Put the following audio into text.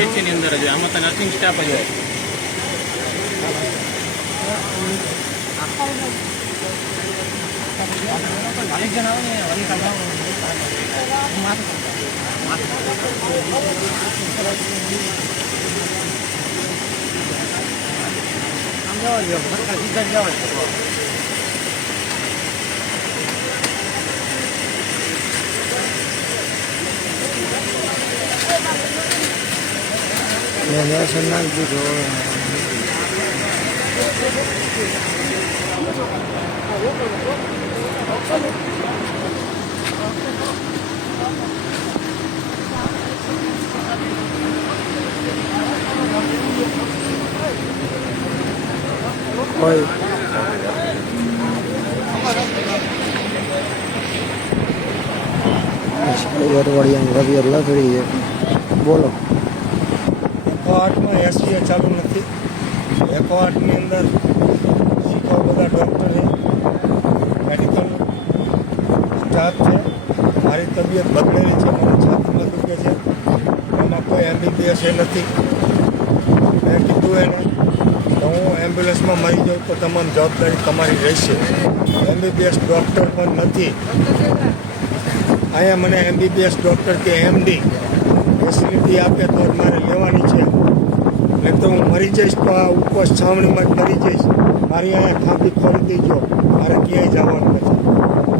જીએચસીની અંદર જ આમાં તો નર્સિંગ સ્ટાફ જ હોય. બોલો. 108 માં એસી ચાલુ નથી. 108 ની અંદર શીખવા બધા ડૉક્ટર છે, મેડિકલ સ્ટાફ છે. મારી તબિયત બગડેલી છે, મને છાતીમાં દુખે છે, એમાં કોઈ એમબીબીએસ એ નથી. મેં કીધું એને તો હું એમ્બ્યુલન્સમાં મરી જાઉં તો તમામ જવાબદારી તમારી રહેશે. એમબીબીએસ ડૉક્ટર પણ નથી અહીંયા. મને એમબીબીએસ ડૉક્ટર કે એમડી ફેસિલિટી આપે તો જ મારે લેવાની છે, નહીં તો હું મરી જઈશ તો આ ઉપવાસ છાવણીમાં જ મરી જઈશ. મારી અહીંયા ખાંભી ખોલી દેજો, મારે ક્યાંય જવાનું નથી.